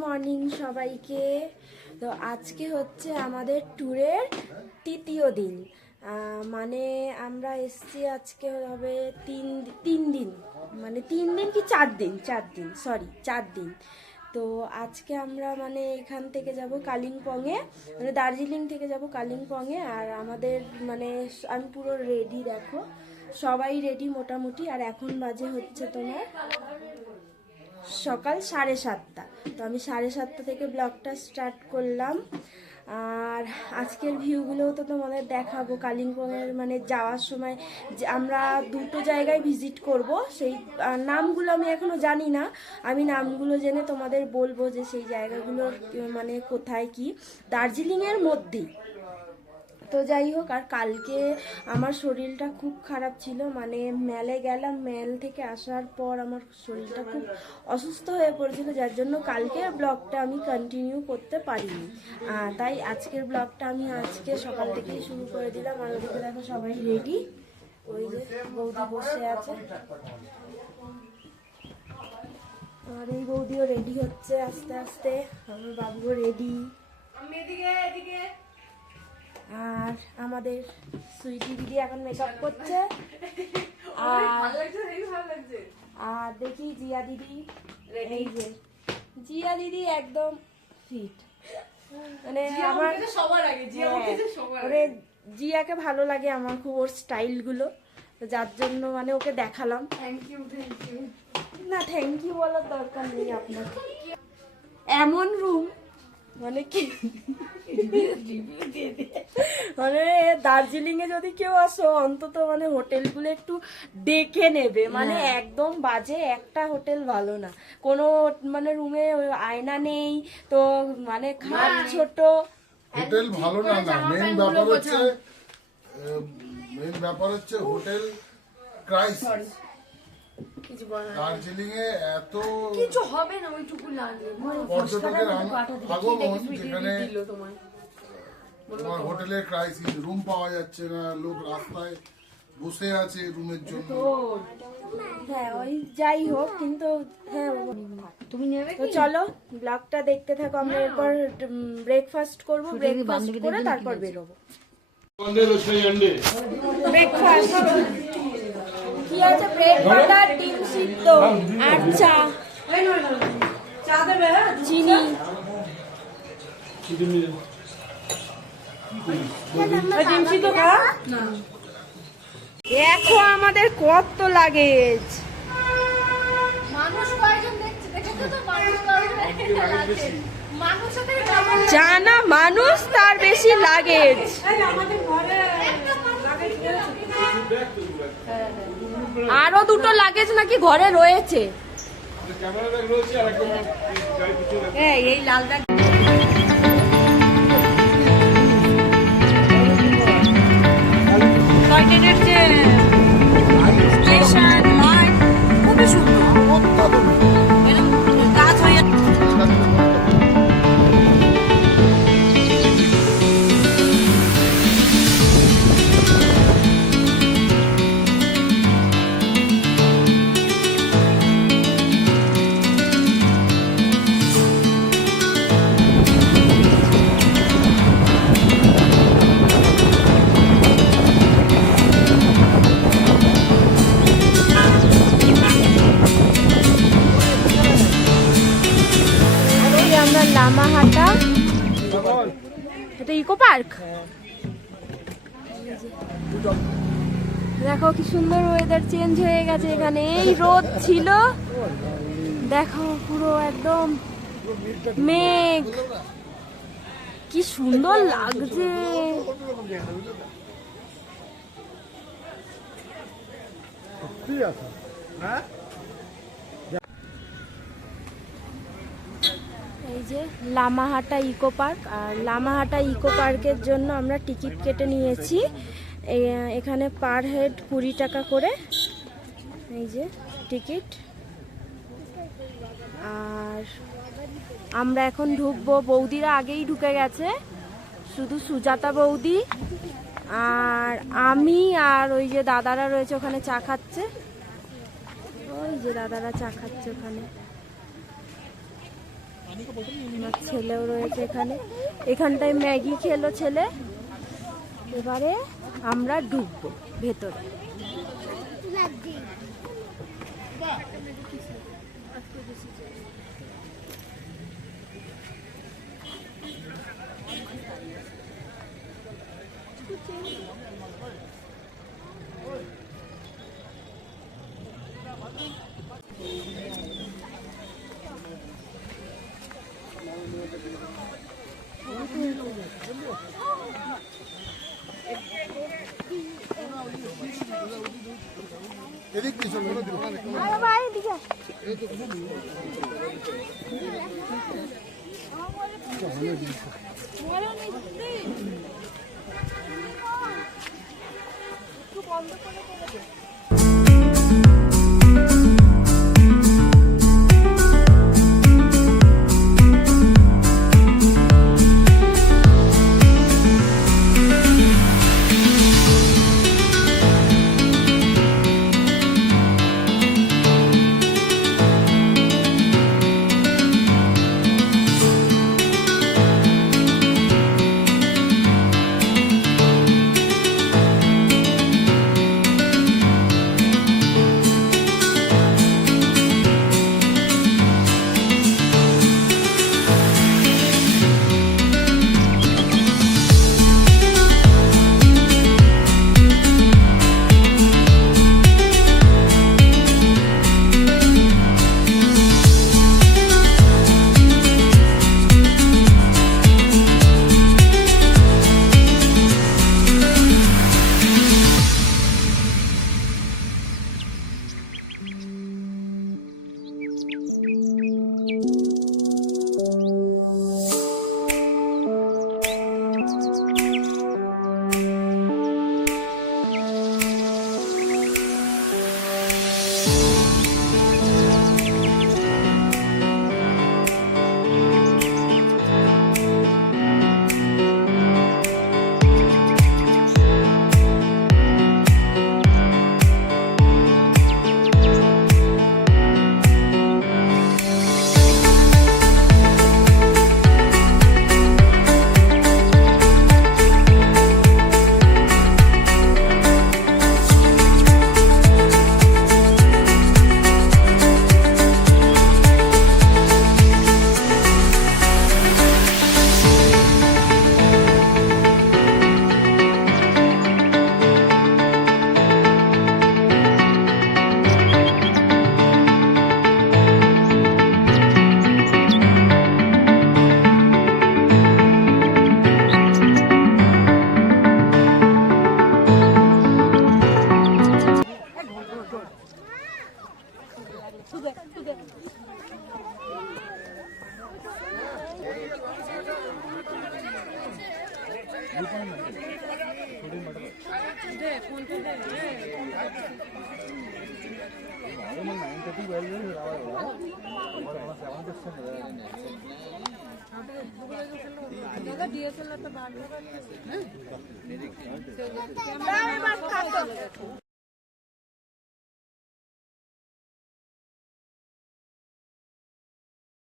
Morning সবাইকে। তো আজকে হচ্ছে আমাদের ট্যুরের তৃতীয় দিন। মানে আমরা এসছি আজকে হবে তিন দিন, মানে 3 দিন কি 4 দিন, 4 দিন। তো আজকে আমরা মানে এখান থেকে যাব কালিম্পংয়ে, মানে দার্জিলিং থেকে যাব কালিম্পংয়ে। আর আমাদের মানে আমি পুরো রেডি, দেখো সবাই রেডি মোটামুটি। আর এখন বাজে হচ্ছে তোমার সকাল 7:30। তো আমি 7:30 থেকে ব্লগটা স্টার্ট করলাম। আর আজকের ভিউগুলোও তো তোমাদের দেখাবো। কালিম্পংয়ের মানে যাওয়ার সময় যে আমরা দুটো জায়গায় ভিজিট করব, সেই নামগুলো আমি এখনো জানি না। আমি নামগুলো জেনে তোমাদের বলবো যে সেই জায়গাগুলোর মানে কোথায় কি, দার্জিলিংয়ের মধ্যেই। তো যাই হোক, আর কালকে আমার শরীরটা খুব খারাপ ছিল, মানে মেলে গেলাম, মেল থেকে আসার পর আমার শরীরটা খুব অসুস্থ হয়ে পড়েছিল, যার জন্য কালকে ব্লগটা আমি কন্টিনিউ করতে পারিনি। তাই আজকের ব্লগটা আমি আজকে সকাল থেকেই শুরু করে দিলাম। আর ওদিকে দেখো সবাই রেডি, ওই যে বৌদি বসে আছে, আর এই বৌদিও রেডি হচ্ছে আস্তে আস্তে, আমার বাবুও রেডি। আর আমাদের সুইটি দিদি এখন মেকআপ করছে। আর দেখি জিয়া দিদি, এই যে জিয়া দিদি একদম ফিট, মানে আমার সবার আগে জিয়াকে ভালো লাগে আমার খুব, ওর স্টাইল গুলো, যার জন্য মানে ওকে দেখালাম। থ্যাংক ইউ না, থ্যাংক ইউ বলার দরকার নেই আপনার। এমন রুম মানে কি মানে দার্জিলিং এ যদি কেউ আসো অন্তত মানে হোটেলগুলো একটু দেখে নেবে, মানে একদম বাজে একটা হোটেল ভালো না, কোনো মানে রুমে আয়না নেই, তো মানে খাট ছোট, হোটেল ভালো না। মেন ব্যাপার হচ্ছে হোটেল ক্রাইসিস। দার্জিলিং এ এত কিছু হবে না, ওইটুকু লাগবে পর্যটকের আগমন, যেখানে তোমার হোটেলের ক্রাইসিস, রুম পাওয়া যাচ্ছে না, লোক রাস্তায় বসে আছে রুমের জন্য। হ্যাঁ ওই যাই হোক, কিন্তু হ্যাঁ তুমি নেবে। তো চলো ব্লগটা দেখতে থাকো। আমরা এরপর ব্রেকফাস্ট করবো, ব্রেকফাস্ট করে তারপর বেরোবো। ব্রেকফাস্ট কি আছে? ব্রেড বাটার, ডিম সিদ্ধ আর চা, চিনি। দেখো আমাদের কত লাগেজ, জানা মানুষ তার বেশি লাগেজ। আরো দুটো লাগেজ নাকি ঘরে রয়েছে। এই লাল ব্যাগ টয়লেটের যে স্টেশন লাইট খুবই সুন্দর, গাছ হয়ে লামাহাটা, এটা ইকো পার্ক। দেখো কি সুন্দর ওয়েদার চেঞ্জ হয়ে গেছে এখানে, এই রোদ ছিল, দেখো পুরো একদম মেঘ, কি সুন্দর লাগছে। এই যে লামাহাটা ইকো পার্ক। আর লামাহাটা ইকো পার্কের জন্য আমরা টিকিট কেটে নিয়েছি, এখানে পার হেড 20 টাকা করে, এই যে টিকিট। আর আমরা এখন ঢুকবো, বৌদিরা আগেই ঢুকে গেছে, শুধু সুজাতা বৌদি আর আমি, আর ওই যে দাদারা রয়েছে ওখানে চা খাচ্ছে, ওই যে দাদারা চা খাচ্ছে ওখানে। আমার ছেলেও রয়েছে এখানে, এখানটায় ম্যাগি খেলো ছেলে। এবারে আমরা ঢুকবো ভেতরে। এদিক কিছু আরে ভাই এদিকে বন্ধ করে DSLR